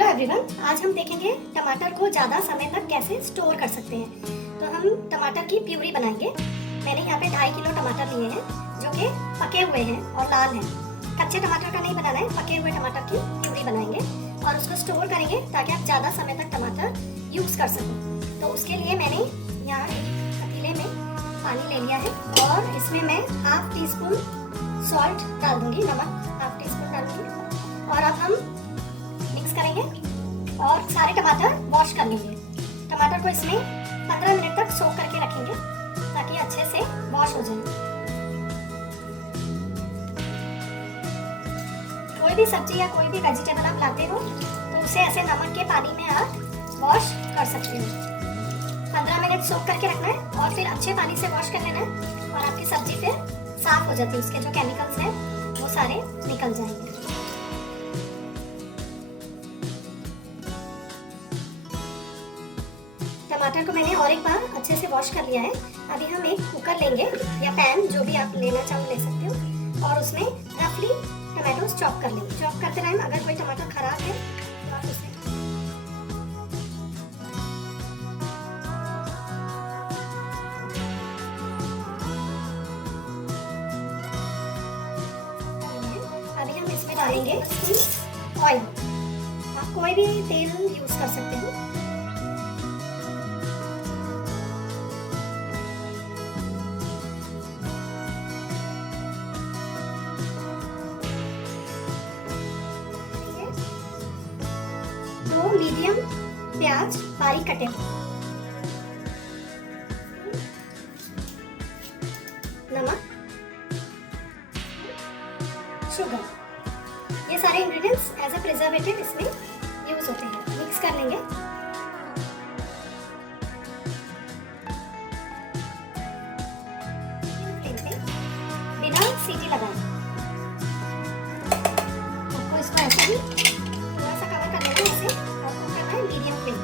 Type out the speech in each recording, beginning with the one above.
Hello everyone, आज हम देखेंगे टमाटर को ज़्यादा समय तक कैसे स्टोर कर सकते हैं। तो हम टमाटर की प्यूरी बनाएंगे। मैंने यहाँ पे 2.5 किलो टमाटर लिए हैं जो कि पके हुए हैं और लाल हैं। कच्चे टमाटर का नहीं बनाना है, पके हुए टमाटर की प्यूरी बनाएंगे और उसको स्टोर करेंगे ताकि आप ज़्यादा समय तक टमाटर यूज़ कर सकें। तो उसके लिए मैंने यहाँ एक पतीले में पानी ले लिया है और इसमें मैं ½ टीस्पून सॉल्ट डाल दूँगी, नमक ½ टीस्पून डालूँगी। और अब हम मिक्स करेंगे और सारे टमाटर वॉश कर लेंगे। टमाटर को इसमें 15 मिनट तक सोक करके रखेंगे ताकि अच्छे से वॉश हो जाए। कोई भी सब्जी या कोई भी वेजिटेबल आप लाते हो तो उसे ऐसे नमक के पानी में आप वॉश कर सकते हो। 15 मिनट सोक करके रखना है और फिर अच्छे पानी से वॉश कर लेना है और आपकी सब्जी फिर साफ हो जाती है, उसके जो केमिकल्स हैं वो सारे निकल जाएंगे। टमाटर को मैंने और एक बार अच्छे से वॉश कर लिया है। अभी हम एक कुकर लेंगे या पैन, जो भी आप लेना चाहो ले सकते हो, और उसमें रफली टमाटोस चॉप कर लेंगे। चॉप करते टाइम अगर कोई टमाटर खराब है तो आप उसे अभी हम इसमें डालेंगे ऑयल। आप कोई भी तेल यूज कर सकते हो। दो मीडियम प्याज बारीक कटे, नमक, शुगर, ये सारे इंग्रेडिएंट्स एज अ प्रिजर्वेटिव इसमें यूज होते हैं। मिक्स कर लेंगे। बिना सीटी लगाए आपको इसको ऐसे ही थोड़ा सा कवर कर लेना है ऐसे, और कुक करना है मीडियम फ्लेम।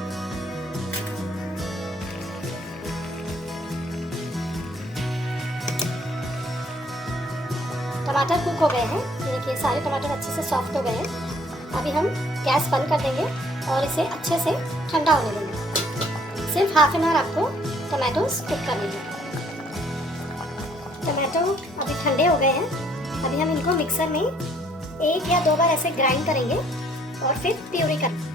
टमाटर कुक हो गए हैं, देखिए सारे टमाटर अच्छे से सॉफ्ट हो गए हैं। अभी हम गैस बंद कर देंगे और इसे अच्छे से ठंडा होने देंगे। सिर्फ ½ एन आवर आपको टमाटोस कुक कर लेंगे। टमाटो अभी ठंडे हो गए हैं। अभी हम इनको मिक्सर में 1 या 2 बार ऐसे ग्राइंड करेंगे और फिर प्यूरी कर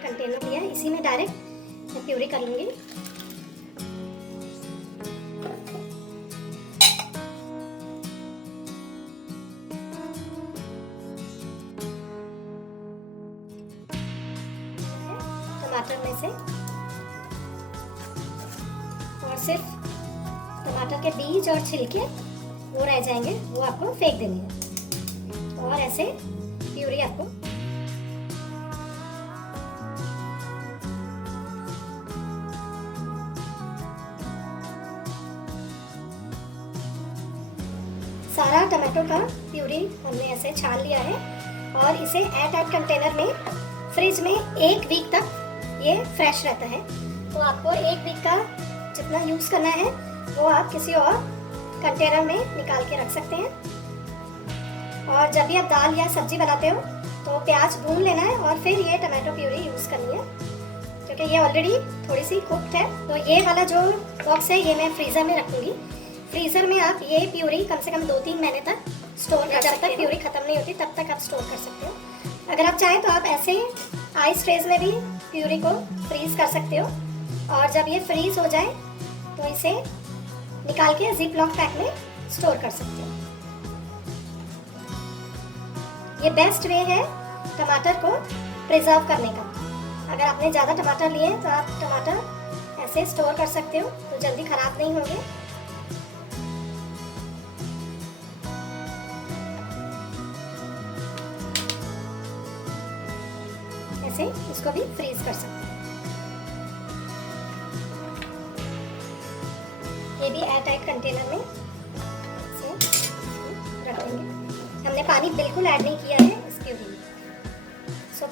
कंटेनर लिया है, इसी में डायरेक्ट मैं प्यूरी कर लूंगी। टमाटर में से और सिर्फ टमाटर के बीज और छिलके वो रह जाएंगे, वो आपको फेंक देने हैं। और ऐसे प्यूरी आपको सारा टमाटो का प्यूरी हमने ऐसे छान लिया है और इसे एयर टाइट कंटेनर में फ्रिज में 1 वीक तक ये फ्रेश रहता है। तो आपको 1 वीक का जितना यूज़ करना है वो आप किसी और कंटेनर में निकाल के रख सकते हैं। और जब भी आप दाल या सब्जी बनाते हो तो प्याज भून लेना है और फिर ये टमाटो प्यूरी यूज़ करनी है, क्योंकि ये ऑलरेडी थोड़ी सी कुक्ड है। तो ये वाला जो बॉक्स है ये मैं फ्रीज़र में रखूँगी। फ्रीज़र में आप ये प्यूरी कम से कम 2-3 महीने तक स्टोर कर सकते हो। जब तक प्यूरी ख़त्म नहीं होती तब तक आप स्टोर कर सकते हो। अगर आप चाहें तो आप ऐसे आइस ट्रेज में भी प्यूरी को फ्रीज़ कर सकते हो और जब ये फ्रीज़ हो जाए तो इसे निकाल के जिप लॉक पैक में स्टोर कर सकते हो। ये बेस्ट वे है टमाटर को प्रिजर्व करने का। अगर आपने ज़्यादा टमाटर लिए तो आप टमाटर ऐसे स्टोर कर सकते हो तो जल्दी ख़राब नहीं होंगे। ऐसे इसको भी फ्रीज कर सकते हैं। ये भी एयर टाइट कंटेनर में से रख देंगे। हमने पानी बिल्कुल ऐड नहीं किया है इस प्यूरी में।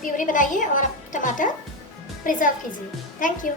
प्यूरी बनाइए और टमाटर प्रिजर्व कीजिए। Thank you.